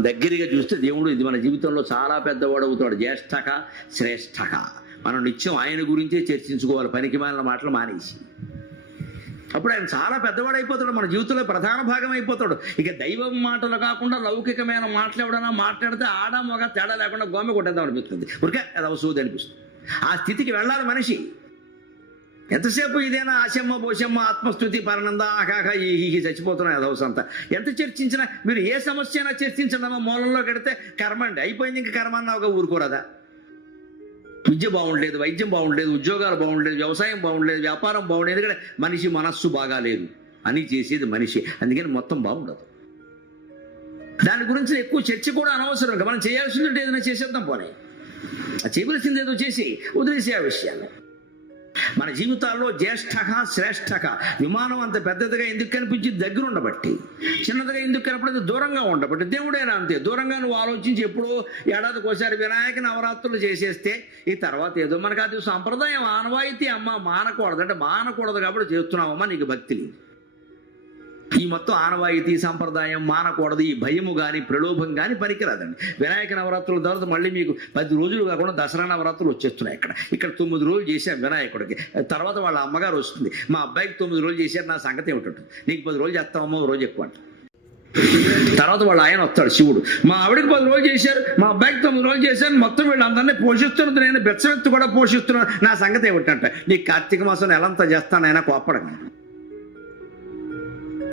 మనం దగ్గరగా చూస్తే దేవుడు ఇది మన జీవితంలో చాలా పెద్దవాడు అవుతాడు. జ్యేష్ఠక శ్రేష్ఠక. మనం నిత్యం ఆయన గురించే చర్చించుకోవాలి, పనికి మాలిన మాటలు మానేసి. అప్పుడు ఆయన చాలా పెద్దవాడు అయిపోతాడు, మన జీవితంలో ప్రధాన భాగం అయిపోతాడు. ఇక దైవం మాటలు కాకుండా లౌకికమైన మాటలు ఎవడైనా మాట్లాడితే ఆడ మగ తేడా లేకుండా గోమె కొట్టేద్దాం అనిపిస్తుంది, ఊరికే అది అవసూది అనిపిస్తుంది. ఆ స్థితికి వెళ్ళాలి మనిషి. ఎంతసేపు ఇదేనా ఆశమ్మ బోషమ్మ ఆత్మస్థుతి పరనంద ఆకాక ఈ చచ్చిపోతున్నాయి అదవసంతా. ఎంత చర్చించినా మీరు ఏ సమస్య అయినా చర్చించడమా మూలంలో కడితే కర్మ అండి, అయిపోయింది. ఇంక కర్మ అన్నావుగా ఊరుకోరదా? విద్య బాగుండలేదు, వైద్యం బాగుండలేదు, ఉద్యోగాలు బాగుండలేదు, వ్యవసాయం బాగుండలేదు, వ్యాపారం బాగుండలేదు, ఎందుకంటే మనిషి మనస్సు బాగాలేదు అని చేసేది మనిషి. అందుకని మొత్తం బాగుండదు. దాని గురించి ఎక్కువ చర్చ కూడా అనవసరం. మనం చేయాల్సిందంటే ఏదైనా చేసేద్దాం, పోనీ చేయవలసింది ఏదో చేసి వదిలేసే ఆ విషయాన్ని. మన జీవితాల్లో జ్యేష్ఠక శ్రేష్ఠక. విమానం అంత పెద్దదిగా ఎందుకు కనిపించి దగ్గర ఉండబట్టి, చిన్నదిగా ఎందుకు కనపడేది దూరంగా ఉండబట్టి. దేవుడైనా అంతే, దూరంగా నువ్వు ఆలోచించి ఎప్పుడో ఏడాదికి ఒకసారి వినాయక నవరాత్రులు చేసేస్తే ఈ తర్వాత ఏదో మనకు అది సంప్రదాయం ఆనవాయితీ అమ్మ మానకూడదు అంటే మానకూడదు కాబట్టి చేస్తున్నావమ్మా, నీకు భక్తి లేదు. ఈ మొత్తం ఆనవాయితీ సంప్రదాయం మానకూడదు, ఈ భయము కానీ ప్రలోభం కానీ పనికిరాదండి. వినాయక నవరాత్రుల తర్వాత మళ్ళీ మీకు 10 రోజులు కాకుండా దసరా నవరాత్రులు వచ్చేస్తున్నాయి. ఇక్కడ 9 రోజులు చేశాను వినాయకుడికి, తర్వాత వాళ్ళ అమ్మగారు వస్తుంది, మా అబ్బాయికి 9 రోజులు చేశారు, నా సంగతి ఏమిటంటుంది, నీకు 10 రోజులు చేస్తామమ్మా, రోజు ఎక్కువ అంట. తర్వాత వాళ్ళ ఆయన వస్తాడు శివుడు, మా ఆవిడకి 10 రోజులు చేశారు, మా అబ్బాయికి 9 రోజులు చేశారు, మొత్తం వీళ్ళందరినీ పోషిస్తున్నది నేను, బెచ్చవెత్తు కూడా పోషిస్తున్నాను, నా సంగతి ఏమిటంట. నీకు కార్తీక మాసం ఎలాంతా చేస్తానైనా కోప్పడగా.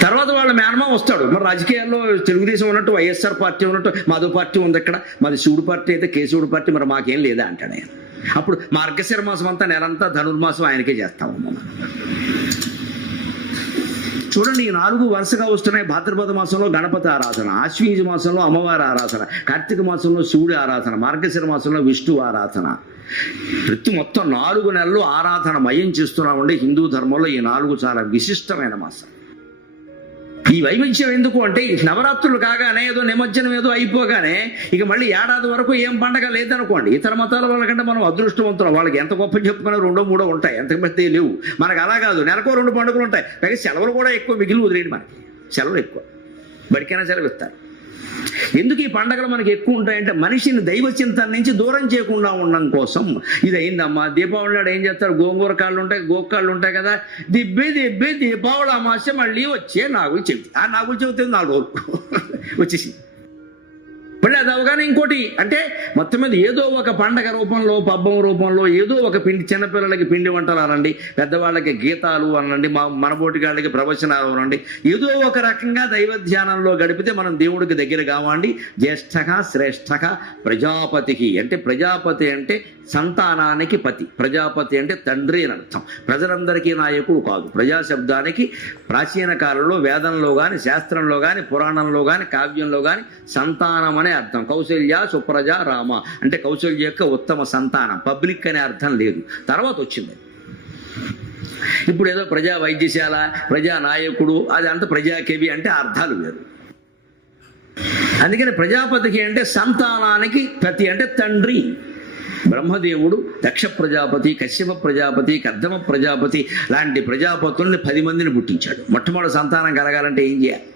తర్వాత వాళ్ళ మేనమా వస్తాడు, మరి రాజకీయాల్లో తెలుగుదేశం ఉన్నట్టు వైఎస్ఆర్ పార్టీ ఉన్నట్టు మాధవ పార్టీ ఉంది, ఇక్కడ మాది శివుడు పార్టీ అయితే కేశవుడు పార్టీ, మరి మాకేం లేదా అంటాడు ఆయన. అప్పుడు మార్గశిర మాసం అంతా నెలంతా ధనుర్మాసం ఆయనకే చేస్తామమ్మా. చూడండి, ఈ 4 వరుసగా వస్తున్నాయి. భాద్రపద మాసంలో గణపతి ఆరాధన, ఆశ్వీజ మాసంలో అమ్మవారి ఆరాధన, కార్తీక మాసంలో శివుడి ఆరాధన, మార్గశిర మాసంలో విష్ణు ఆరాధన. ప్రతి మొత్తం 4 నెలలు ఆరాధన మయం చేస్తున్నామండి. హిందూ ధర్మంలో ఈ 4 చాలా విశిష్టమైన మాసం. ఈ వైవిధ్యం ఎందుకు అంటే, ఈ నవరాత్రులు కాగానే ఏదో నిమజ్జనం ఏదో అయిపోగానే ఇక మళ్ళీ ఏడాది వరకు ఏం పండగ లేదనుకోండి. ఇతర మతాల వాళ్ళకంటే మనం అదృష్టవంతులం. వాళ్ళకి ఎంత గొప్ప చెప్పుకున్నా 2, 3 ఉంటాయి, ఎంత పెద్ద లేవు. మనకు అలా కాదు, నెలకో 2 పండుగలు ఉంటాయి. పైగా సెలవులు కూడా ఎక్కువ మిగిలి వదిలేడు. మనకి సెలవులు ఎక్కువ, బడికైనా సెలవు ఇస్తారు. ఎందుకు ఈ పండగలు మనకి ఎక్కువ ఉంటాయంటే, మనిషిని దైవ చింతన నుంచి దూరం చేయకుండా ఉండడం కోసం. ఇది అయిందమ్మా. దీపావళి నాడు ఏం చేస్తారు, గోంగూర కాళ్ళు ఉంటాయి, గోకాళ్ళు ఉంటాయి కదా, దిబ్బే దీపావళి అమావాస్య మళ్ళీ వచ్చే నాగుల చవితి. ఆ నాగుల చవితి 4 రోజులు వచ్చేసి మళ్ళీ అది అవగానే ఇంకోటి అంటే, మొత్తం మీద ఏదో ఒక పండగ రూపంలో, పబ్బం రూపంలో ఏదో ఒక పిండి, చిన్నపిల్లలకి పిండి వంటలు అనండి, పెద్దవాళ్ళకి గీతాలు అనండి, మనబోటి గాళ్ళకి ప్రవచనాలు అనండి, ఏదో ఒక రకంగా దైవ ధ్యానంలో గడిపితే మనం దేవుడికి దగ్గర కావండి. జ్యేష్ఠక శ్రేష్ఠక ప్రజాపతికి అంటే, ప్రజాపతి అంటే సంతానానికి పతి, ప్రజాపతి అంటే తండ్రి అని అర్థం. ప్రజలందరికీ నాయకుడు కాదు. ప్రజాశబ్దానికి ప్రాచీన కాలంలో వేదంలో కానీ, శాస్త్రంలో కానీ, పురాణంలో కానీ, కావ్యంలో కానీ సంతానం అనే అర్థం. కౌశల్య సుప్రజ రామ అంటే కౌశల్య యొక్క ఉత్తమ సంతానం. పబ్లిక్ అనే అర్థం లేదు, తర్వాత వచ్చింది. ఇప్పుడు ఏదో ప్రజా వైద్యశాల, ప్రజా నాయకుడు, అది అంత ప్రజాకవి అంటే అర్థాలు వేరు. అందుకని ప్రజాపతికి అంటే సంతానానికి పతి అంటే తండ్రి. బ్రహ్మదేవుడు దక్ష ప్రజాపతి, కశ్యప ప్రజాపతి, కర్దమ ప్రజాపతి లాంటి ప్రజాపతుల్ని 10 మందిని పుట్టించాడు. మొట్టమొదటి సంతానం కలగాలంటే ఏం చేయాలి?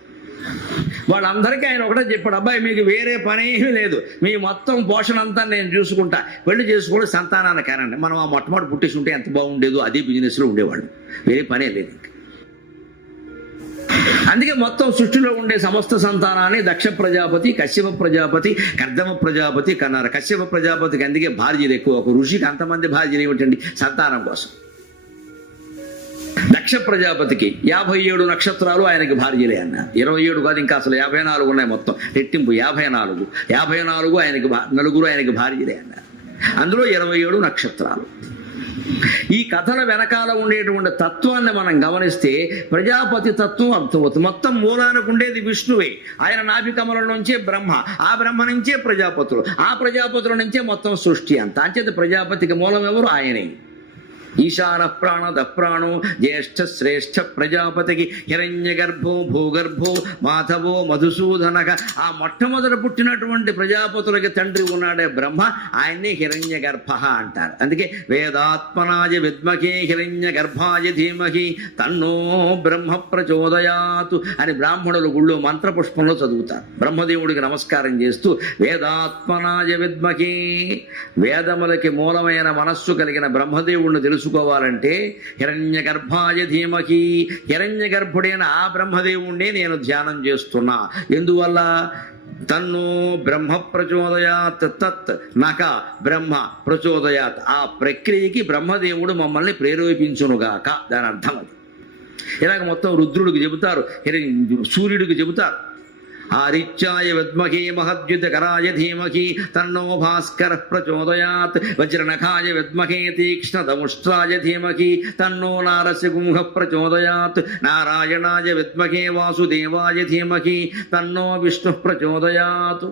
వాళ్ళందరికీ ఆయన ఒకటే చెప్పాడు, అబ్బాయి మీకు వేరే పని ఏమీ లేదు, మీ మొత్తం పోషణ అంతా నేను చూసుకుంటా, పెళ్లి చేసుకోవడం సంతానాన్ని కానండి. మనం ఆ మొట్టమొదటి పుట్టేసి ఉంటే ఎంత బాగుండేదో, అదే బిజినెస్లో ఉండేవాళ్ళు, వేరే పనే లేదు. అందుకే మొత్తం సృష్టిలో ఉండే సమస్త సంతానాన్ని దక్ష ప్రజాపతి, కశ్యప ప్రజాపతి, కర్దమ ప్రజాపతి కన్నారు. కశ్యప ప్రజాపతికి అందుకే భార్యలు ఎక్కువ. ఒక ఋషికి అంతమంది భార్యలు ఏమిటండి సంతానం కోసం. దక్ష ప్రజాపతికి 57 నక్షత్రాలు ఆయనకి భార్యలే అన్నారు. 27 కాదు, ఇంకా అసలు 54 ఉన్నాయి మొత్తం, రెట్టింపు 54 ఆయనకి, 4 ఆయనకి భార్యలే అన్నారు. అందులో 27 నక్షత్రాలు. ఈ కథల వెనకాల ఉండేటువంటి తత్వాన్ని మనం గమనిస్తే ప్రజాపతి తత్వం అర్థమవుతుంది. మొత్తం మూలానికి ఉండేది విష్ణువే. ఆయన నాభికమలం నుంచే బ్రహ్మ, ఆ బ్రహ్మ నుంచే ప్రజాపతులు, ఆ ప్రజాపతుల నుంచే మొత్తం సృష్టి అంతా. అంచేత ప్రజాపతికి మూలం ఎవరు? ఆయనే. ఈశాన ప్రాణద ప్రాణో జ్యేష్ఠ శ్రేష్ఠ ప్రజాపతికి హిరణ్య గర్భో భూగర్భో మాధవో మధుసూదనక. ఆ మొట్టమొదట పుట్టినటువంటి ప్రజాపతులకి తండ్రి ఉన్నాడే బ్రహ్మ, ఆయన్ని హిరణ్య గర్భ అంటారు. అందుకే వేదాత్మనాయ విద్మహే హిరణ్య గర్భాయ ధీమహి తన్నో బ్రహ్మ ప్రచోదయాతు అని బ్రాహ్మణులు గుళ్ళో మంత్రపుష్పంలో చదువుతారు. బ్రహ్మదేవుడికి నమస్కారం చేస్తూ వేదాత్మనాయ విద్మహే, వేదములకి మూలమైన మనస్సు కలిగిన బ్రహ్మదేవుడిని తెలుసుకోవాలంటే హిరణ్య గర్భాయ ధీమహి, హిరణ్య గర్భుడైన ఆ బ్రహ్మదేవుణ్ణే నేను ధ్యానం చేస్తున్నా. ఎందువల్ల? తన్నో బ్రహ్మ ప్రచోదయాత్, తత్ నక బ్రహ్మ ప్రచోదయాత్. ఆ ప్రక్రియకి బ్రహ్మదేవుడు మమ్మల్ని ప్రేరేపించునుగాక, దాని అర్థం అది. ఇలాగ మొత్తం రుద్రుడికి చెబుతారు, సూర్యుడికి చెబుతారు. ఆదిత్యాయ విద్మహే మహద్యుతకరాయ ధీమహి తన్నో భాస్కర ప్రచోదయాత్, వజ్రనఖాయ విద్మహే తీక్ష్ణదముష్ట్రాయ ధీమహి తన్నో నారసింహ ప్రచోదయాత్, నారాయణాయ విద్మహే వాసుదేవాయ ధీమహి తన్నో విష్ణు ప్రచోదయాత్,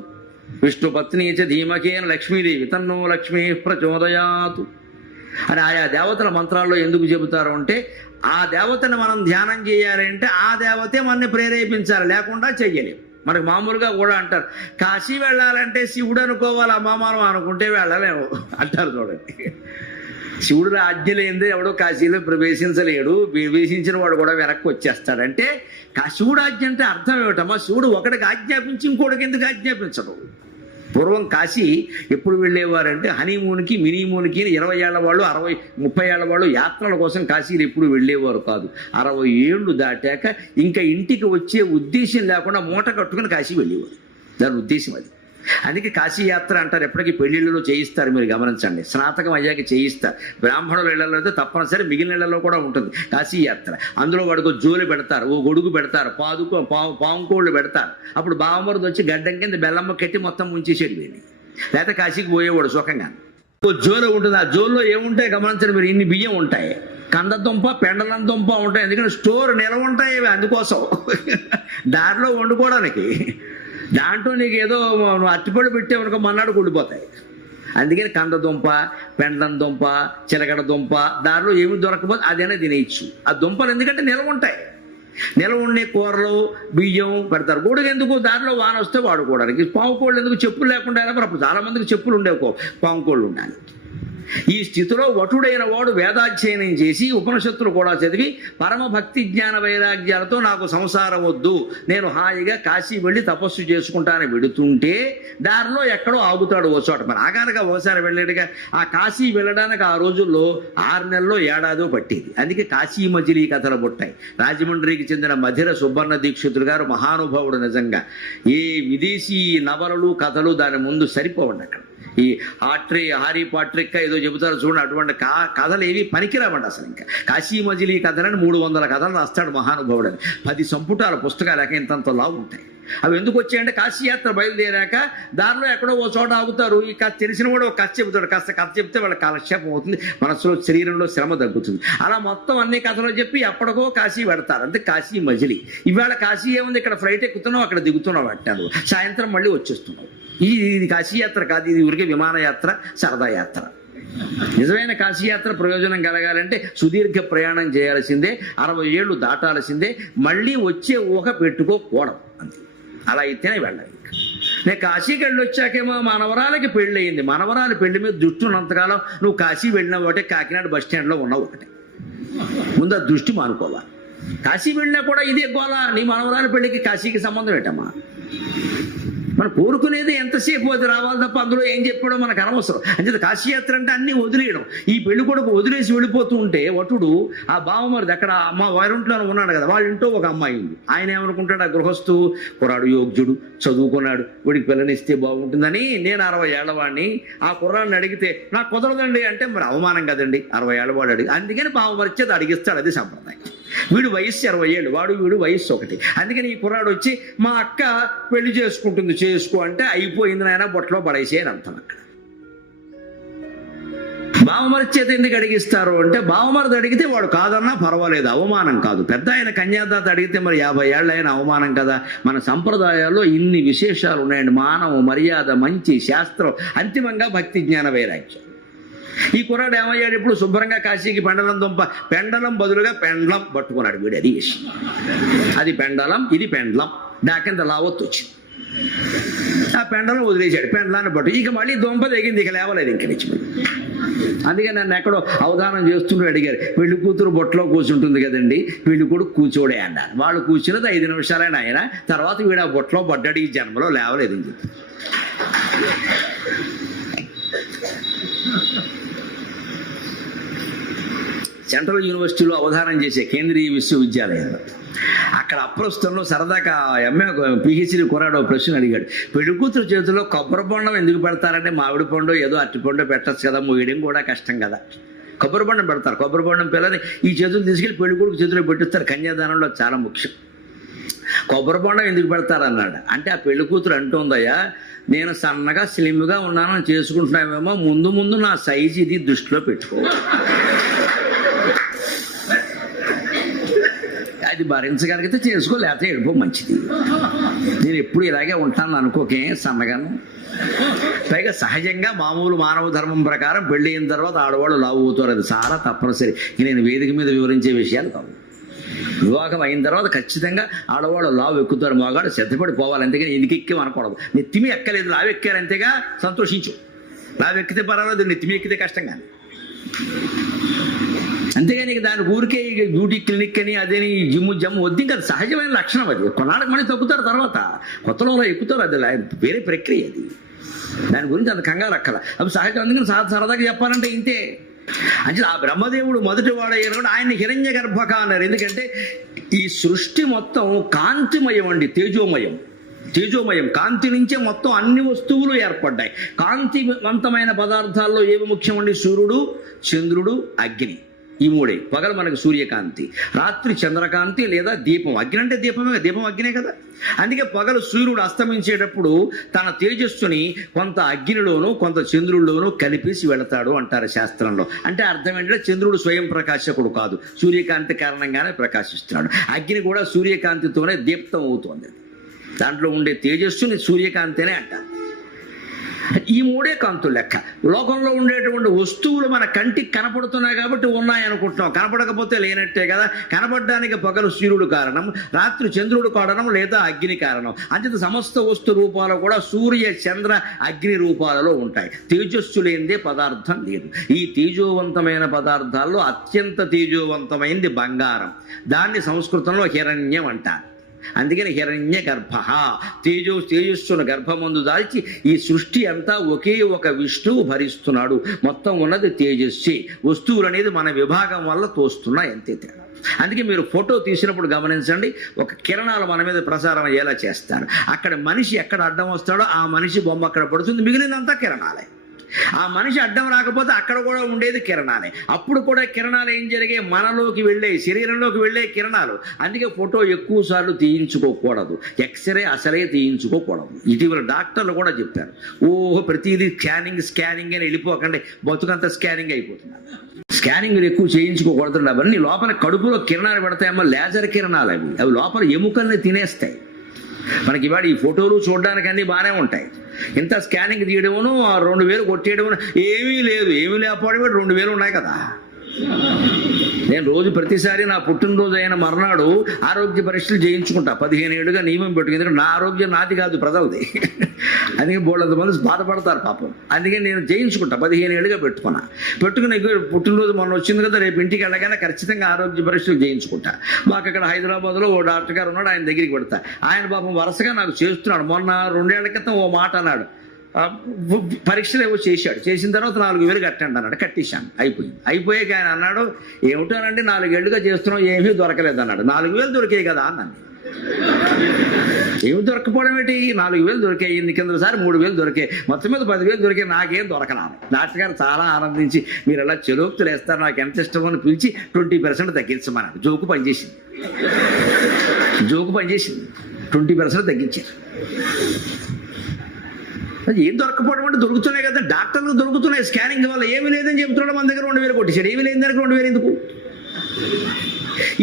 విష్ణుపత్ని చ ధీమహి లక్ష్మీదేవి తన్నో లక్ష్మీ ప్రచోదయాత్ అని ఆయా దేవతల మంత్రాల్లో ఎందుకు చెబుతారు అంటే, ఆ దేవతను మనం ధ్యానం చేయాలంటే ఆ దేవతే మనని ప్రేరేపించాలి, లేకుండా చెయ్యలేము. మనకు మామూలుగా కూడా అంటారు, కాశీ వెళ్ళాలంటే శివుడు అనుకోవాలి, అమ్మ మనం అనుకుంటే వెళ్ళలేము అంటారు. చూడండి, శివుడు ఆజ్ఞ లేనిదే ఎవడో కాశీలో ప్రవేశించలేడు, ప్రవేశించిన వాడు కూడా వెనక్కి వచ్చేస్తాడంటే శివుడు ఆజ్ఞ అంటే అర్థం ఏమిటమ్మా? శివుడు ఒకటికి ఆజ్ఞాపించి ఇంకోటికి ఎందుకు ఆజ్ఞాపించడు? పూర్వం కాశీ ఎప్పుడు వెళ్ళేవారంటే హనీమూన్కి మినీమూన్కి 20 ఏళ్ల వాళ్ళు 30 ఏళ్ల వాళ్ళు యాత్రల కోసం కాశీలు ఎప్పుడు వెళ్ళేవారు కాదు. 60 ఏళ్ళు దాటాక ఇంకా ఇంటికి వచ్చే ఉద్దేశం లేకుండా మూట కట్టుకుని కాశీ వెళ్ళేవారు. దాని ఉద్దేశం అది. అందుకే కాశీ యాత్ర అంటారు. ఎప్పటికీ పెళ్లిళ్ళలో చేయిస్తారు, మీరు గమనించండి. స్నాతకం అయ్యాక చేయిస్తారు. బ్రాహ్మణుల ఇళ్లలో అయితే తప్పనిసరి, మిగిలిన ఇళ్లలో కూడా ఉంటుంది కాశీ యాత్ర. అందులో వాడికి జోలి పెడతారు, ఓ గొడుగు పెడతారు, పావుకోళ్ళు పెడతారు. అప్పుడు బావమరుది వచ్చి గడ్డం కింద బెల్లమ్మ కట్టి మొత్తం ముంచేసేది వీడిని. లేకపోతే కాశీకి పోయేవాడు సుఖంగా. ఓ జోలు ఉంటుంది, ఆ జోల్లో ఏముంటాయి గమనించండి మీరు. ఇన్ని బియ్యం ఉంటాయి, కందదుంప పెండలం దుంప ఉంటాయి. ఎందుకంటే స్టోర్ నిలవ ఉంటాయి అవి, అందుకోసం దారిలో వండుకోవడానికి. దాంట్లో నీకు ఏదో అట్టిపళ్ళు పెట్టేవనుకో మన్నాడు కుళ్ళిపోతాయి. అందుకని కందదుంప, పెండలం దుంప, చిలకడ దుంప, దారిలో ఏమి దొరకపోతే అదైనా తినేయచ్చు. ఆ దుంపలు ఎందుకంటే నిలవ ఉంటాయి. నిలవ ఉండే కూరలు బియ్యం పెడతారు. గొడుగు ఎందుకు? దారిలో వాన వస్తే వాడుకోవడానికి. పావుకోళ్ళు ఎందుకు? చెప్పులు లేకుండా ఎలా? అప్పుడు చాలా మందికి చెప్పులు ఉండేవో, పావుకోళ్ళు ఉండాలి. ఈ స్థితిలో వటుడైన వాడు వేదాధ్యయనం చేసి ఉపనిషత్తులు కూడా చదివి పరమ భక్తి జ్ఞాన వైరాగ్యాలతో నాకు సంసారం వద్దు, నేను హాయిగా కాశీ వెళ్ళి తపస్సు చేసుకుంటానని వెడుతుంటే దారిలో ఎక్కడో ఆగుతాడు ఓ చోట. మరి ఆగానగా ఓసారి వెళ్ళాడుగా. ఆ కాశీ వెళ్ళడానికి ఆ రోజుల్లో 6 నెలల్లో ఏడాదో పట్టేది. అందుకే కాశీ మజిలీ కథలు పుట్టాయి. రాజమండ్రికి చెందిన మధిర సుబ్బన్న దీక్షితులు గారు మహానుభావుడు. నిజంగా ఏ విదేశీ నవలలు కథలు దాని ముందు సరిపోవండి. అక్కడ ఈ హారీ పాట్రిక్ ఏదో చెబుతారు చూడండి, అటువంటి కథలు ఏవి పనికిరావండి అసలు. ఇంకా కాశీ మజిలీ కథలని 300 కథలు రాస్తాడు మహానుభావుడు. 10 సంపుటాల పుస్తకాలు ఇంతంత లావు ఉంటాయి. అవి ఎందుకు వచ్చాయంటే కాశీయాత్ర బయలుదేరాక దారిలో ఎక్కడో ఓ చోట ఆగుతారు. ఈ కథ తెలిసిన వాడు ఒక కథ చెబుతాడు. కాస్త కథ చెప్తే వాళ్ళ కాలక్షేపం అవుతుంది, మనసులో శరీరంలో శ్రమ తగ్గుతుంది. అలా మొత్తం అన్ని కథలు చెప్పి ఎప్పటికో కాశీ పెడతారు. అంటే కాశీ మజిలీ. ఇవాళ కాశీ ఏముంది, ఇక్కడ ఫ్లైట్ ఎక్కుతున్నావు, అక్కడ దిగుతున్నావు, అంటారు. సాయంత్రం మళ్ళీ వచ్చేస్తున్నావు. ఇది కాశీయాత్ర కాదు, ఇది ఊరికే విమానయాత్ర, సరదా యాత్ర. నిజమైన కాశీయాత్ర ప్రయోజనం కలగాలంటే సుదీర్ఘ ప్రయాణం చేయాల్సిందే, 60 ఏళ్ళు దాటాల్సిందే, మళ్ళీ వచ్చే ఊహ పెట్టుకోకూడదు. అంతే. అలా అయితేనే వెళ్ళాలి. నేను కాశీకి వెళ్ళి వచ్చాకేమో మనవరాలకి పెళ్ళి అయింది. మనవరాలి పెళ్లి మీద దృష్టి ఉన్నంతకాలం నువ్వు కాశీ వెళ్ళినావు ఒకటే, కాకినాడ బస్ స్టాండ్లో ఉన్నావు ఒకటే. ముందు ఆ దృష్టి మానుకోవాలి. కాశీ వెళ్ళినా కూడా ఇదే గోళ. నీ మనవరాలి పెళ్లికి కాశీకి సంబంధం ఏంటమ్మా? మనం కోరుకునేది ఎంతసేపు అది రావాలి తప్ప అందులో ఏం చెప్పాడో మనకు అనవసరం. అంచేత కాశీయాత్ర అంటే అన్నీ వదిలేయడం. ఈ పెళ్లి కొడుకు వదిలేసి వెళ్ళిపోతూ ఉంటే వటుడు ఆ బావమరిది అక్కడ అమ్మ వారింట్లో ఉన్నాడు కదా, వాళ్ళ ఇంట్లో ఒక అమ్మాయి ఉంది. ఆయన ఏమనుకుంటాడు, ఆ గృహస్థు కుర్రాడు యోగ్యుడు, చదువుకున్నాడు, వీడికి పిల్లనిస్తే బాగుంటుందని. నేను 60 ఏళ్ల వాడిని, ఆ కుర్రాడిని అడిగితే నాకు కుదరదండి అంటే మరి అవమానం కదండి. 60 ఏళ్ల వాడు అడిగి, అందుకని బావమరిచేది అడిగిస్తాడు. అది సంప్రదాయం. వీడు వయస్సు 60 ఏళ్ళు, వీడు వయస్సు 1. అందుకని ఈ కుర్రాడు వచ్చి మా అక్క పెళ్లి చేసుకుంటుంది, చేసుకో అంటే అయిపోయింది నాయన, బొట్టలో పడేసే అని అర్థం. అక్కడ బావమరిది చేత ఎందుకు అడిగిస్తారు అంటే, బావమరిది అడిగితే వాడు కాదన్నా పర్వాలేదు, అవమానం కాదు. పెద్ద ఆయన కన్యాదాత అడిగితే మరి 50 ఏళ్ళ అయిన అవమానం కదా. మన సంప్రదాయాల్లో ఇన్ని విశేషాలు ఉన్నాయండి. మానవ మర్యాద, మంచి శాస్త్రం, అంతిమంగా భక్తి జ్ఞాన వైరాగ్యం. ఈ కుర్రాడు ఏమయ్యాడు, ఇప్పుడు శుభ్రంగా కాశీకి పెండలం బదులుగా పెండ్లం పట్టుకున్నాడు వీడు. అది విషయం. అది పెండలం, ఇది పెండ్లం. డాకింత లావత్తు వచ్చింది. ఆ పెండలం వదిలేశాడు, పెండలాన్ని పట్టు. ఇక మళ్ళీ దొంప తెగింది, ఇక లేవలేదు ఇంక నుంచి. అందుకే నన్ను ఎక్కడో అవధానం చేస్తుంటూ అడిగారు, వీళ్ళు కూతురు బొట్టలో కూర్చుంటుంది కదండి, వీళ్ళు కూడా కూర్చోడే అన్నారు. వాళ్ళు కూర్చున్నది 5 నిమిషాలైన ఆయన, తర్వాత వీడు ఆ బొట్టలో పడ్డాడు, ఈ జన్మలో లేవలేదు అని చెప్పి. సెంట్రల్ యూనివర్సిటీలో అవధానం చేసే కేంద్రీయ విశ్వవిద్యాలయంలో అక్కడ అప్రస్తుతంలో సరదాగా ఎంఏ పిహెచ్డి కుర్రాడు ప్రశ్న అడిగాడు, పెళ్లి కూతురు చేతిలో కొబ్బరి బొండం ఎందుకు పెడతారంటే మామిడి పండు ఏదో అరటి పండు పెట్టచ్చు కదా, మోయడం కూడా కష్టం కదా. కొబ్బరి బొండం పెడతారు. కొబ్బరి బొండం పిల్లని ఈ చేతులు తీసుకెళ్ళి పెళ్లి కొడుకు చేతిలో పెట్టిస్తారు. కన్యాదానంలో చాలా ముఖ్యం. కొబ్బరి బొండం ఎందుకు పెడతారన్నాడు. అంటే ఆ పెళ్లి కూతురు అంటుందయ్యా, నేను సన్నగా స్లిమ్గా ఉన్నానని చేసుకుంటున్నామేమో, ముందు ముందు నా సైజు ఇది దృష్టిలో పెట్టుకో. అది భరించగలిగితే చేసుకో, లేకపోతే వెళ్ళిపో, మంచిది. నేను ఎప్పుడు ఇలాగే ఉంటాను అనుకోకే, సన్నగాను. పైగా సహజంగా మామూలు మానవ ధర్మం ప్రకారం పెళ్ళి అయిన తర్వాత ఆడవాళ్ళు లావు అవుతారు. అది చాలా తప్పనిసరి. నేను వేదిక మీద వివరించే విషయాలు కావు. వివాహం అయిన తర్వాత ఖచ్చితంగా ఆడవాళ్ళు లావు ఎక్కుతారు, మగాడు శ్రద్ధపడి పోవాలి. అంతేగాని ఎందుకెక్కి అనకూడదు. నెత్తిమి ఎక్కలేదు, లావు ఎక్కారు అంతేగా సంతోషించు. లావు ఎక్కితే పర్వాలేదు, నెత్తిమి ఎక్కితే కష్టం కానీ. అంతేగాని దాని ఊరికే బ్యూటీ క్లినిక్ అని అదేని జిమ్ము జమ్ము వద్దు. ఇంకా సహజమైన లక్షణం అది. కొన్నాళ్ళకి మళ్ళీ తగ్గుతారు, తర్వాత కొత్తలో ఎక్కుతారు. అది వేరే ప్రక్రియ. అది దాని గురించి అంత కంగారు అక్కల. అవి సహజం. అందుకని సరదాగా చెప్పాలంటే ఇంతే. అంటే ఆ బ్రహ్మదేవుడు మొదటి వాడయ్యారు, ఆయన్ని హిరణ్య గర్భక అన్నారు. ఎందుకంటే ఈ సృష్టి మొత్తం కాంతిమయం అండి, తేజోమయం. కాంతి నుంచే మొత్తం అన్ని వస్తువులు ఏర్పడ్డాయి. కాంతివంతమైన పదార్థాల్లో ఏవి ముఖ్యమండి? సూర్యుడు, చంద్రుడు, అగ్ని. ఈ మూడే. పగలు మనకు సూర్యకాంతి, రాత్రి చంద్రకాంతి లేదా దీపం. అగ్ని అంటే దీపమే, దీపం అగ్నే కదా. అందుకే పగలు సూర్యుడు అస్తమించేటప్పుడు తన తేజస్సుని కొంత అగ్నిలోనూ కొంత చంద్రుల్లోనూ కలిపేసి వెళతాడు అంటారు శాస్త్రంలో. అంటే అర్థం ఏంటంటే చంద్రుడు స్వయం ప్రకాశకుడు కాదు, సూర్యకాంతి కారణంగానే ప్రకాశిస్తున్నాడు. అగ్ని కూడా సూర్యకాంతితోనే దీప్తం అవుతుంది. దాంట్లో ఉండే తేజస్సుని సూర్యకాంతినే అంటారు. ఈ మూడే కాంతులు లెక్క. లోకంలో ఉండేటువంటి వస్తువులు మన కంటికి కనపడుతున్నాయి కాబట్టి ఉన్నాయనుకుంటున్నాం, కనపడకపోతే లేనట్టే కదా. కనపడడానికి పగలు సూర్యుడు కారణం, రాత్రి చంద్రుడు కారణం లేదా అగ్ని కారణం. అంతే సమస్త వస్తు రూపాలు కూడా సూర్య చంద్ర అగ్ని రూపాలలో ఉంటాయి. తేజస్సు లేనిదే పదార్థం లేదు. ఈ తేజోవంతమైన పదార్థాల్లో అత్యంత తేజోవంతమైనది బంగారం. దాన్ని సంస్కృతంలో హిరణ్యం అంటారు. అందుకని హిరణ్య గర్భ, తేజస్సును గర్భమందు దాల్చి ఈ సృష్టి అంతా ఒకే ఒక విష్ణువు భరిస్తున్నాడు. మొత్తం ఉన్నది తేజస్సి. వస్తువులు అనేది మన విభాగం వల్ల తోస్తున్నాయి, అంతే తేడా. అందుకే మీరు ఫోటో తీసినప్పుడు గమనించండి, ఒక కిరణాలు మన మీద ప్రసారం అయ్యేలా చేస్తారు. అక్కడ మనిషి ఎక్కడ అడ్డం వస్తాడో ఆ మనిషి బొమ్మ అక్కడ పడుతుంది, మిగిలినంతా కిరణాలే. ఆ మనిషి అడ్డం రాకపోతే అక్కడ కూడా ఉండేది కిరణాలే. అప్పుడు కూడా కిరణాలు ఏం జరిగాయి? మనలోకి వెళ్ళే, శరీరంలోకి వెళ్ళే కిరణాలు. అందుకే ఫోటో ఎక్కువ సార్లు తీయించుకోకూడదు, ఎక్స్రే అసలే తీయించుకోకూడదు. ఇటీవల డాక్టర్లు కూడా చెప్పారు, ఓహో ప్రతిదీ స్కానింగ్ అని వెళ్ళిపోకండి, బతుకంతా స్కానింగ్ అయిపోతున్నారు. స్కానింగ్లు ఎక్కువ చేయించుకోకూడదు. అవన్నీ లోపల కడుపులో కిరణాలు పెడతాయమ్మా, లేజర్ కిరణాలు. అవి లోపల ఎముకల్ని తినేస్తాయి. మనకి ఇవాడు ఈ ఫోటోలు చూడడానికి అన్నీ బాగానే ఉంటాయి. ఇంత స్కానింగ్ తీయడమును 2000 కొట్టేయడము ఏమీ లేదు. ఏమీ లేకపోవడం 2000 ఉన్నాయి కదా. నేను రోజు ప్రతిసారి నా పుట్టినరోజు అయిన మర్నాడు ఆరోగ్య పరీక్షలు చేయించుకుంటా. 15 ఏళ్ళుగా నియమం పెట్టుకుని. ఎందుకంటే నా ఆరోగ్యం నాది కాదు, ప్రజలది. అందుకే బోళ్ళంత మంది బాధపడతారు పాపం. అందుకే నేను చేయించుకుంటా. 15 ఏళ్ళుగా పెట్టుకుని పుట్టినరోజు మొన్న వచ్చింది కదా, రేపు ఇంటికి వెళ్ళగానే ఖచ్చితంగా ఆరోగ్య పరీక్షలు చేయించుకుంటా. మాకు అక్కడ హైదరాబాద్లో ఓ డాక్టర్ గారు ఉన్నాడు, ఆయన దగ్గరికి పెడతా. ఆయన పాపం వరుసగా నాకు చేస్తున్నాడు. మొన్న 2 ఏళ్ల క్రితం ఓ మాట అన్నాడు, పరీక్షలు ఏవో చేశాడు. చేసిన తర్వాత 4000 కట్టండి అన్నాడు. కట్టేశాను. అయిపోయాక ఆయన అన్నాడు, ఏమిటోనండి 4 ఏళ్ళుగా చేస్తున్నాం, ఏమీ దొరకలేదు అన్నాడు. 4000 దొరికాయి కదా అన్నాను. ఏమి దొరకపోవడం ఏంటి? 4000 దొరికాయి. కిందసారి 3000 దొరికాయి. మొత్తం మీద 10,000 దొరికాయి. నాకేం దొరకనాలి. డాక్టర్ గారు చాలా ఆనందించి, మీరు ఎలా చెలోక్తులు వేస్తారు, నాకు ఎంత ఇష్టమో అని పిలిచి 20% తగ్గించమన్నాడు. జోకు పనిచేసింది. 20% తగ్గించారు. ఏం దొరకపోవడం అంటే దొరుకుతున్నాయి కదా, డాక్టర్లు దొరుకుతున్నాయి. స్కానింగ్ వల్ల ఏమీ లేదని చెప్తున్నాడు. మన దగ్గర 2000 కొట్టేశాడు. ఏమీ లేని దగ్గర 2000 ఎందుకు?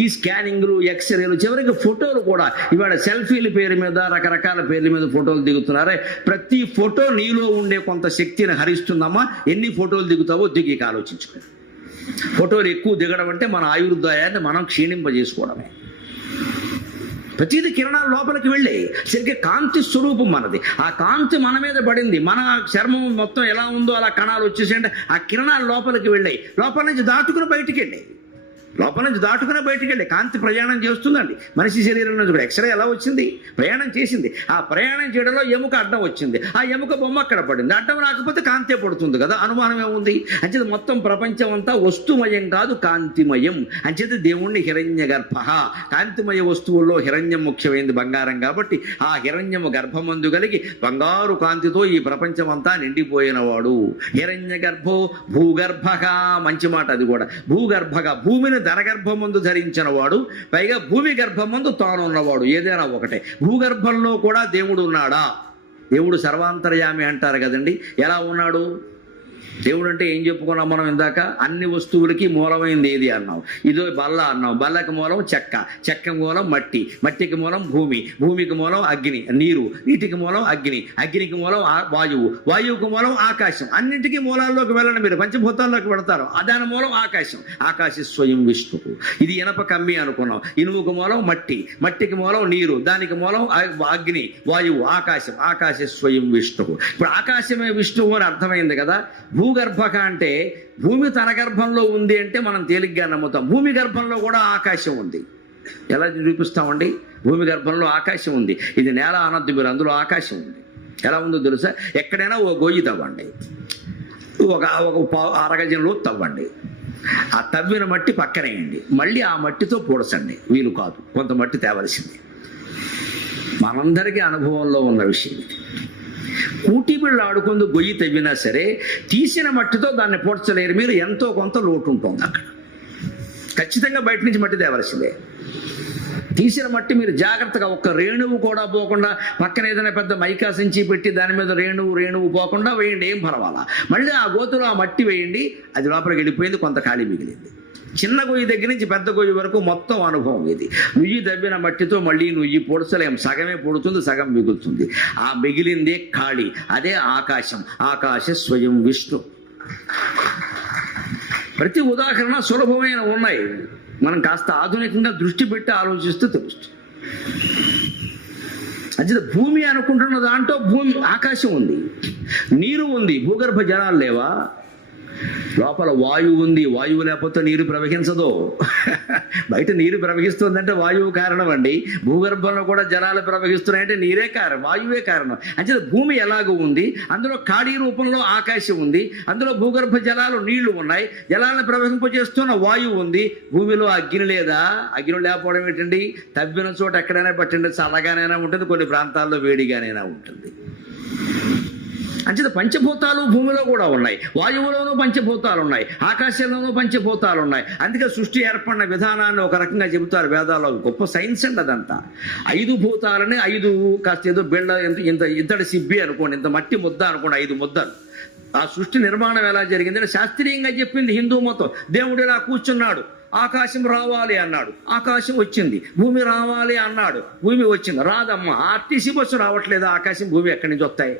ఈ స్కానింగ్లు, ఎక్స్రేలు, చివరికి ఫోటోలు కూడా ఇవాళ సెల్ఫీల పేరు మీద రకరకాల పేర్ల మీద ఫోటోలు దిగుతున్నారే. ప్రతి ఫోటో నీలో ఉండే కొంత శక్తిని హరిస్తుందమ్మా. ఎన్ని ఫోటోలు దిగుతావో దిగి ఆలోచించుకో. ఫోటోలు ఎక్కువ దిగడం అంటే మన ఆయుర్దాయాన్ని మనం క్షీణింపజేసుకోవడమే. ప్రతిదీ కిరణాలు లోపలికి వెళ్ళి సరిగ్గా కాంతి స్వరూపం మనది. ఆ కాంతి మన మీద పడింది. మన చర్మం మొత్తం ఎలా ఉందో అలా కణాలు వచ్చేసేయండి. ఆ కిరణాలు లోపలికి వెళ్ళాయి. లోపల నుంచి దాటుకుని బయటికి వెళ్ళాయి. కాంతి ప్రయాణం చేస్తుందండి మనిషి శరీరం నుంచి కూడా. ఎక్స్రే ఎలా వచ్చింది? ప్రయాణం చేసింది. ఆ ప్రయాణం చేయడంలో ఎముక అడ్డం వచ్చింది. ఆ ఎముక బొమ్మ అక్కడ పడింది. అడ్డం రాకపోతే కాంతే పడుతుంది కదా, అనుమానం ఏముంది? అంచేది మొత్తం ప్రపంచం అంతా వస్తుమయం కాదు, కాంతిమయం. అంచేది దేవుణ్ణి హిరణ్య గర్భ, కాంతిమయ వస్తువుల్లో హిరణ్యం ముఖ్యమైనది, బంగారం కాబట్టి. ఆ హిరణ్యము గర్భమందు కలిగి బంగారు కాంతితో ఈ ప్రపంచం అంతా నిండిపోయినవాడు హిరణ్య గర్భో భూగర్భగా. మంచి మాట అది కూడా. భూగర్భగా, భూమిని ధనగర్భమందు ధరించిన వాడు, పైగా భూమి గర్భమందు తానున్నవాడు. ఏదైనా ఒకటే. భూగర్భంలో కూడా దేవుడు ఉన్నాడా? దేవుడు సర్వాంతర్యామి అంటారు కదండి. ఎలా ఉన్నాడు దేవుడు అంటే? ఏం చెప్పుకున్నాం మనం ఇందాక? అన్ని వస్తువులకి మూలమైంది ఏది అన్నాం? ఇదో బల్ల అన్నాం. బల్లకి మూలం చెక్క, చెక్క మూలం మట్టి, మట్టికి మూలం భూమి, భూమికి మూలం అగ్ని నీరు, నీటికి మూలం అగ్ని, అగ్నికి మూలం వాయువు, వాయువుకి మూలం ఆకాశం. అన్నింటికీ మూలాల్లోకి వెళ్ళండి మీరు, పంచభూతాల్లోకి వెళతారు. దాని మూలం ఆకాశం. ఆకాశ స్వయం విష్ణువు. ఇది ఇనప కమ్మి అనుకున్నాం. ఇనుముకు మూలం మట్టి, మట్టికి మూలం నీరు, దానికి మూలం అగ్ని, వాయువు, ఆకాశం. ఆకాశ స్వయం విష్ణువు. ఇప్పుడు ఆకాశమే విష్ణువు అని అర్థమైంది కదా. భూగర్భక అంటే భూమి తన గర్భంలో ఉంది అంటే మనం తేలిగ్గా నమ్ముతాం. భూమి గర్భంలో కూడా ఆకాశం ఉంది. ఎలా నిరూపిస్తామండి? భూమి గర్భంలో ఆకాశం ఉంది. ఇది నేల అనద్దు మీరు, అందులో ఆకాశం ఉంది. ఎలా ఉందో తెలుసా? ఎక్కడైనా ఓ గొయ్యి తవ్వండి, ఒక అరగజంలో తవ్వండి. ఆ తవ్విన మట్టి పక్కనేయండి, మళ్ళీ ఆ మట్టితో పూడ్చండి. వీలు కాదు, కొంత మట్టి తేవలసింది. మనందరికీ అనుభవంలో ఉన్న విషయం ఇది. కూటి బిళ్ళు ఆడుకుంటూ గొయ్యి తవ్వినా సరే తీసిన మట్టితో దాన్ని పూడ్చలేరు మీరు. ఎంతో కొంత లోటు ఉంటుంది అక్కడ. ఖచ్చితంగా బయట నుంచి మట్టి తేవలసిందే. తీసిన మట్టి మీరు జాగ్రత్తగా, ఒక్క రేణువు కూడా పోకుండా, పక్కన ఏదైనా పెద్ద మైకా సంచి పెట్టి దాని మీద రేణువు పోకుండా వేయండి, ఏం పర్వాలా. మళ్ళీ ఆ గోతులో ఆ మట్టి వేయండి, అది లోపలికి వెళ్ళిపోయింది, కొంత ఖాళీ మిగిలింది. చిన్న గొయ్యి దగ్గర నుంచి పెద్ద గొయ్యి వరకు మొత్తం అనుభవం ఇది. నుయ్యి దవ్విన మట్టితో మళ్ళీ నుయ్యి పొడసలేం. సగమే పొడుతుంది, సగం మిగులుతుంది. ఆ మిగిలిందే ఖాళీ, అదే ఆకాశం. ఆకాశ స్వయం విష్ణు. ప్రతి ఉదాహరణ సులభమైన ఉన్నాయి. మనం కాస్త ఆధునికంగా దృష్టి పెట్టి ఆలోచిస్తూ తెలుస్తుంది. అంటే భూమి అనుకుంటున్న దాంట్లో ఆకాశం ఉంది, నీరు ఉంది, భూగర్భ జలాలు లేవా? లోపల వాయువు ఉంది. వాయువు లేకపోతే నీరు ప్రవహించదు. బయట నీరు ప్రవహిస్తుందంటే వాయువు కారణం అండి. భూగర్భంలో కూడా జలాలు ప్రవహిస్తున్నాయంటే నీరే కారణం, వాయువే కారణం. అంటే భూమి ఎలాగో ఉంది, అందులో ఖాళీ రూపంలో ఆకాశం ఉంది, అందులో భూగర్భ జలాలు నీళ్లు ఉన్నాయి, జలాలను ప్రవహింపజేస్తున్న వాయువు ఉంది. భూమిలో అగ్ని లేదా? అగ్ని లేకపోవడం ఏంటండి? తవ్విన చోట ఎక్కడైనా పట్టండి, చల్లగానైనా ఉంటుంది, కొన్ని ప్రాంతాల్లో వేడిగానైనా ఉంటుంది. అంచేత పంచభూతాలు భూమిలో కూడా ఉన్నాయి, వాయువులోనూ పంచభూతాలు ఉన్నాయి, ఆకాశంలోనూ పంచభూతాలు ఉన్నాయి. అందుకే సృష్టి ఏర్పడిన విధానాన్ని ఒక రకంగా చెబుతారు వేదాల్లో. గొప్ప సైన్స్ అండి అదంతా. 5 భూతాలని 5 కాస్త ఏదో బిళ్ళ ఇంత ఇంతటి సిబ్బి అనుకోండి, ఇంత మట్టి ముద్ద అనుకోండి, 5 ముద్దలు. ఆ సృష్టి నిర్మాణం ఎలా జరిగిందని శాస్త్రీయంగా చెప్పింది హిందూ మతం. దేవుడు ఇలా కూర్చున్నాడు, ఆకాశం రావాలి అన్నాడు, ఆకాశం వచ్చింది. భూమి రావాలి అన్నాడు, భూమి వచ్చింది. రాదమ్మా, ఆర్టీసీ బస్సు రావట్లేదు, ఆకాశం భూమి ఎక్కడి నుంచి వస్తాయి?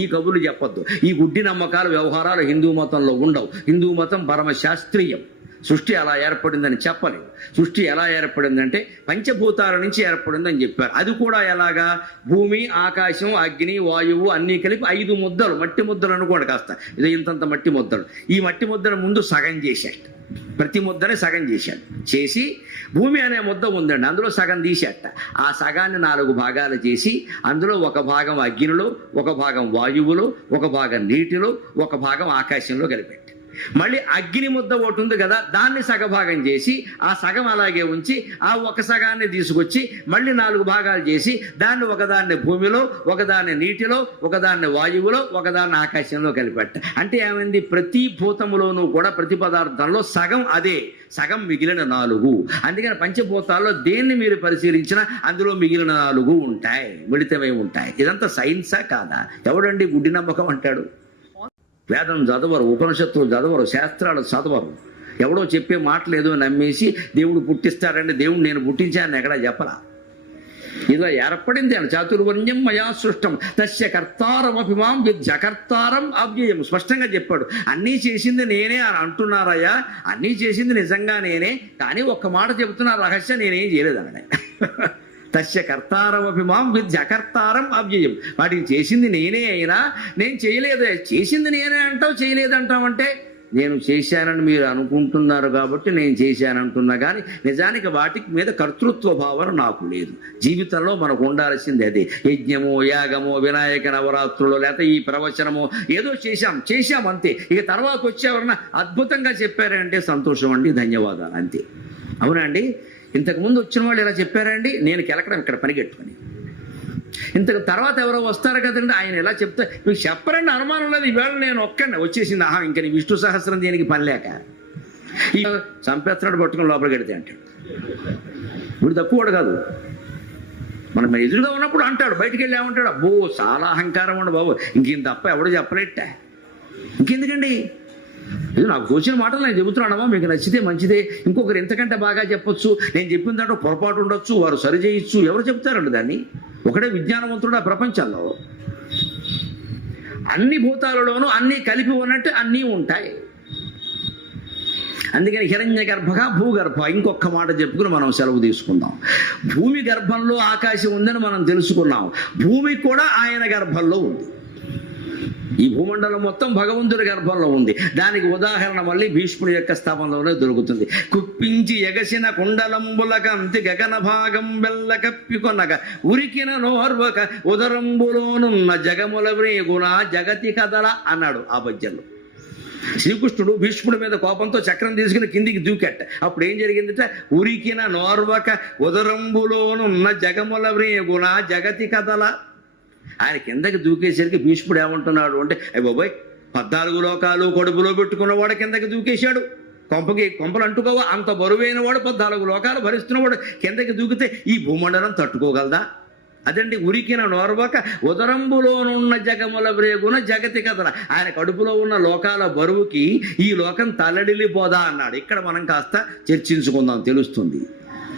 ఈ కబుర్లు చెప్పొద్దు. ఈ గుడ్డి నమ్మకాలు, వ్యవహారాలు హిందూ మతంలో ఉండవు. హిందూ మతం పరమశాస్త్రీయం. సృష్టి అలా ఏర్పడిందని చెప్పలేదు. సృష్టి ఎలా ఏర్పడిందంటే పంచభూతాల నుంచి ఏర్పడిందని చెప్పారు. అది కూడా ఎలాగా? భూమి, ఆకాశం, అగ్ని, వాయువు అన్నీ కలిపి 5 ముద్దలు, మట్టి ముద్దలు అనుకోండి కాస్త. ఇది ఇంతంత మట్టి ముద్దలు. ఈ మట్టి ముద్దల ముందు సగం చేశాడు. ప్రతి ముద్దని సగం చేశాడు. చేసి భూమి అనే ముద్ద ఉందండి, అందులో సగం తీసేట. ఆ సగాన్ని 4 భాగాలు చేసి అందులో ఒక భాగం అగ్నిలో, ఒక భాగం వాయువులో, ఒక భాగం నీటిలో, ఒక భాగం ఆకాశంలో కలిపెట్టి, మళ్ళీ అగ్ని ముద్ద ఒకటి ఉంది కదా, దాన్ని సగభాగం చేసి ఆ సగం అలాగే ఉంచి ఆ ఒక సగాన్ని తీసుకొచ్చి మళ్ళీ 4 భాగాలు చేసి దాన్ని ఒకదాన్ని భూమిలో, ఒకదాన్ని నీటిలో, ఒకదాన్ని వాయువులో, ఒకదాన్ని ఆకాశంలో కలిపెట్ట. అంటే ఏమైంది? ప్రతి భూతములోనూ కూడా ప్రతి పదార్థంలో సగం అదే, సగం మిగిలిన 4. అందుకని పంచభూతాల్లో దేన్ని మీరు పరిశీలించినా అందులో మిగిలిన 4 ఉంటాయి, మిళితమై ఉంటాయి. ఇదంతా సైన్సా కాదా? ఎవడండి గుడ్డి నమ్మకం అంటాడు? వేదం చదవరు, ఉపనిషత్తులు చదవరు, శాస్త్రాలు చదవరు. ఎవడో చెప్పే మాటలు ఏదో నమ్మేసి దేవుడు పుట్టిస్తాడంటే దేవుడు నేను పుట్టించాను ఎక్కడా చెప్పలా. ఇలా ఏర్పడింది అని చాతుర్వర్ణ్యం మయా సృష్టం తస్య కర్తారమపి మాం విద్యకర్తారం అవ్యయం స్పష్టంగా చెప్పాడు. అన్నీ చేసింది నేనే అని అంటున్నారయ్యా, అన్నీ చేసింది నిజంగా నేనే, కానీ ఒక్క మాట చెబుతున్నా రహస్యం నేనేం చేయలేదన్నాడు. తస్య కర్తారమపి మాం విద్యకర్తారం అవ్యయం. వాటికి చేసింది నేనే అయినా నేను చేయలేదు. చేసింది నేనే అంటావు, చేయలేదంటావు అంటే నేను చేశానని మీరు అనుకుంటున్నారు కాబట్టి నేను చేశానంటున్నా, కానీ నిజానికి వాటికి మీద కర్తృత్వ భావన నాకు లేదు. జీవితంలో మనకు ఉండాల్సింది అదే. యజ్ఞమో యాగమో వినాయక నవరాత్రులు లేకపోతే ఈ ప్రవచనమో ఏదో చేశాం అంతే. ఇక తర్వాత వచ్చి ఎవరన్నా అద్భుతంగా చెప్పారంటే సంతోషం అండి, ధన్యవాదాలు అంతే. అవునా అండి? ఇంతకుముందు వచ్చిన వాళ్ళు ఇలా చెప్పారండి, నేను కెలకడం ఇక్కడ పనిగట్టుకుని. ఇంతకు తర్వాత ఎవరో వస్తారు కదండి, ఆయన ఎలా చెప్తా మీకు చెప్పరండి, అనుమానం లేదు. ఈవేళ నేను ఒక్కడిని వచ్చేసింది, ఇంకా నీ విష్ణు సహస్రం దేనికి పని లేక ఈ చంపేస్తున్నాడు పట్టుకుని లోపలికి వెడితే అంటాడు. ఇప్పుడు తక్కువడు కాదు, మన ఎదురుగా ఉన్నప్పుడు అంటాడు, బయటికి వెళ్ళి ఏమంటాడు, అబ్బో చాలా అహంకారం ఉండు బాబు, ఇంకేం తప్ప ఎవడో చెప్పలేట, ఇంకెందుకండి ఇది నాకు తోచిన మాటలు నేను చెబుతున్నానమ్మా, మీకు నచ్చితే మంచిదే, ఇంకొకరు ఎంతకంటే బాగా చెప్పొచ్చు, నేను చెప్పిన దాంట్లో పొరపాటు ఉండొచ్చు, వారు సరి చేయొచ్చు, ఎవరు చెప్తారండి దాన్ని? ఒకడే విజ్ఞానవంతుడు ఆ ప్రపంచంలో. అన్ని భూతాలలోనూ అన్నీ కలిపి ఉన్నట్టు అన్నీ ఉంటాయి. అందుకని హిరణ్య గర్భగా భూగర్భ. ఇంకొక మాట చెప్పుకుని మనం సెలవు తీసుకుందాం. భూమి గర్భంలో ఆకాశం ఉందని మనం తెలుసుకున్నాం, భూమి కూడా ఆయన గర్భంలో ఉంది. ఈ భూమండలం మొత్తం భగవంతుడి గర్భంలో ఉంది. దానికి ఉదాహరణ మళ్ళీ భీష్ముడి యొక్క స్థాపనలోనే దొరుకుతుంది. కుప్పించి ఎగసిన కుండలంబుల కంతి గగన భాగం బెల్ల కప్పికొనగ ఉరికిన నోర్వక ఉదరంబులోనున్న జగముల వ్రేగున జగతి కదల అన్నాడు ఆ పద్యంలో. శ్రీకృష్ణుడు భీష్ముడి మీద కోపంతో చక్రం తీసుకుని కిందికి దూకెట్ట. అప్పుడు ఏం జరిగిందంటే ఉరికిన నోర్వక ఉదరంబులోనున్న జగముల వ్రేగున జగతి కదల. ఆయన కిందకి దూకేసరికి భీష్ముడు ఏమంటున్నాడు అంటే, అయ్య బాబోయ్ 14 లోకాలు కడుపులో పెట్టుకున్న వాడు కిందకి దూకేశాడు, కొంపలు అంటుకోవా, అంత బరువైన వాడు 14 లోకాలు భరిస్తున్నవాడు కిందకి దూకితే ఈ భూమండలం తట్టుకోగలదా? అదండి ఉరికిన నోర్వక ఉదరంబులోనున్న జగముల వ్రేగున జగతి కదల. ఆయన కడుపులో ఉన్న లోకాల బరువుకి ఈ లోకం తల్లడిల్లిపోదా అన్నాడు. ఇక్కడ మనం కాస్త చర్చించుకుందాం, తెలుస్తుంది.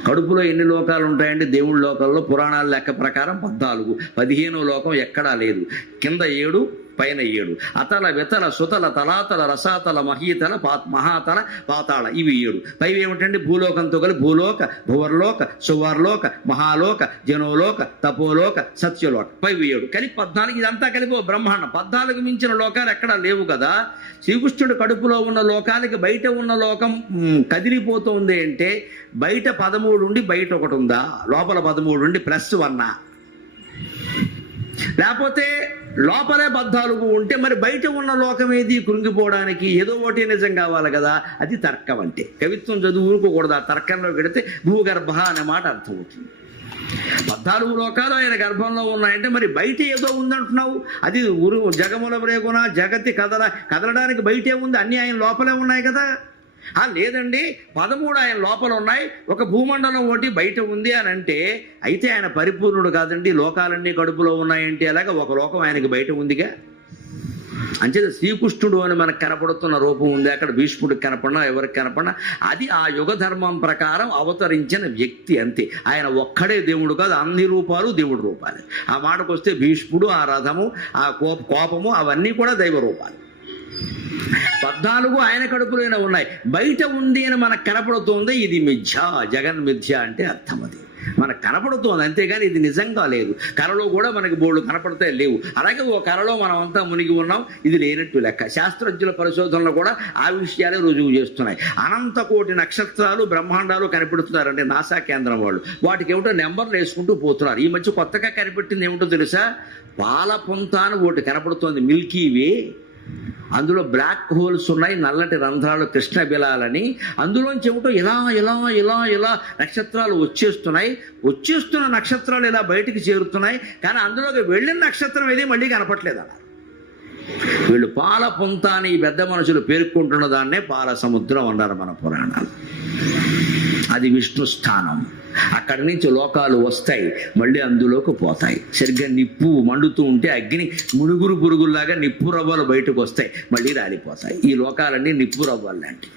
కడుపులో ఎన్ని లోకాలు ఉంటాయండి? దేవుడి లోకాల్లో పురాణాల లెక్క ప్రకారం 14. 15వ లోకం ఎక్కడా లేదు. కింద 7, పైన 7. అతల వితల సుతల తలాతల రసాతల మహీతల మహాతల పాతాళ, ఇవి 7. పైవి ఏమిటండి? భూలోకంతో కలిపి భూలోక, భువర్లోక, సువర్లోక, మహాలోక, జనోలోక, తపోలోక, సత్యలోక, పైవి 7 కలిపి 14. ఇదంతా కలిపి బ్రహ్మాండం. 14 మించిన లోకాలు ఎక్కడా లేవు కదా. శ్రీకృష్ణుడు కడుపులో ఉన్న లోకానికి బయట ఉన్న లోకం కదిలిపోతుంది అంటే బయట 13 ఉండి బయట ఒకటి ఉందా? లోపల 13 ఉండి +1. లేకపోతే లోపలే 14 ఉంటే మరి బయట ఉన్న లోకం ఏది కృంగిపోవడానికి? ఏదో ఒకటి నిజం కావాలి కదా. అది తర్కం అంటే. కవిత్వం చదువుకోకూడదు. ఆ తర్కంలో పెడితే భూగర్భ అనే మాట అర్థమవుతుంది. 14 లోకాలు ఆయన గర్భంలో ఉన్నాయంటే మరి బయట ఏదో ఉందంటున్నావు. అది జగముల వ్రేగున జగతి కదలడానికి బయటే ఉంది, అన్నీ ఆయన లోపలే ఉన్నాయి కదా. లేదండి 13 ఆయన లోపల ఉన్నాయి, ఒక భూమండలం ఒకటి బయట ఉంది అని అంటే అయితే ఆయన పరిపూర్ణుడు కాదండి. లోకాలన్నీ కడుపులో ఉన్నాయంటే అలాగా ఒక లోకం ఆయనకి బయట ఉందిగా. అంచేత శ్రీకృష్ణుడు అని మనకు కనపడుతున్న రూపం ఉంది, అక్కడ భీష్ముడికి కనపడినా ఎవరికి కనపడినా అది ఆ యుగ ధర్మం ప్రకారం అవతరించిన వ్యక్తి అంతే. ఆయన ఒక్కడే దేవుడు కాదు, అన్ని రూపాలు దేవుడి రూపాలు. ఆ మాటకు వస్తే భీష్ముడు, ఆ రథము, ఆ కోపము అవన్నీ కూడా దైవ రూపాలు. 14 ఆయన కడుపులోనే ఉన్నాయి, బయట ఉంది అని మనకు కనపడుతోంది. ఇది మిథ్య, జగన్ మిథ్య అంటే అర్థం అది మనకు కనపడుతోంది, అంతేగాని ఇది నిజంగా లేదు. కళలో కూడా మనకి బోర్డు కనపడితే లేవు. అలాగే ఓ కళలో మనం అంతా మునిగి ఉన్నాం, ఇది లేనట్టు లెక్క. శాస్త్రజ్ఞుల పరిశోధనలు కూడా ఆ విషయాలే రుజువు చేస్తున్నాయి. అనంత కోటి నక్షత్రాలు బ్రహ్మాండాలు కనిపెడుతున్నారంటే నాసా కేంద్రం వాళ్ళు. వాటికి ఏమిటో నెంబర్లు వేసుకుంటూ పోతున్నారు. ఈ మధ్య కొత్తగా కనిపెట్టింది ఏమిటో తెలుసా? పాలపుంత అని ఒకటి కనపడుతోంది, మిల్కీ వే. అందులో బ్లాక్ హోల్స్ ఉన్నాయి, నల్లటి రంధ్రాలు, కృష్ణ బిలాలని. అందులోంచి ఏమిటో ఇలా ఇలా ఇలా ఇలా నక్షత్రాలు వచ్చేస్తున్న నక్షత్రాలు ఇలా బయటికి చేరుతున్నాయి, కానీ అందులోకి వెళ్ళిన నక్షత్రం ఏది మళ్ళీ కనపట్లేదు అన్నారు. వీళ్ళు పాల పొంత అని ఈ పెద్ద మనుషులు పేర్కొంటున్న దాన్నే పాల సముద్రం అన్నారు మన పురాణాలు. అది విష్ణు స్థానం. అక్కడి నుంచి లోకాలు వస్తాయి, మళ్ళీ అందులోకి పోతాయి. సరిగ్గా నిప్పు మండుతూ ఉంటే అగ్ని మునుగురు పురుగుల్లాగా నిప్పు రవ్వలు బయటకు వస్తాయి, మళ్ళీ రాలిపోతాయి. ఈ లోకాలన్నీ నిప్పు రవ్వలు లాంటివి.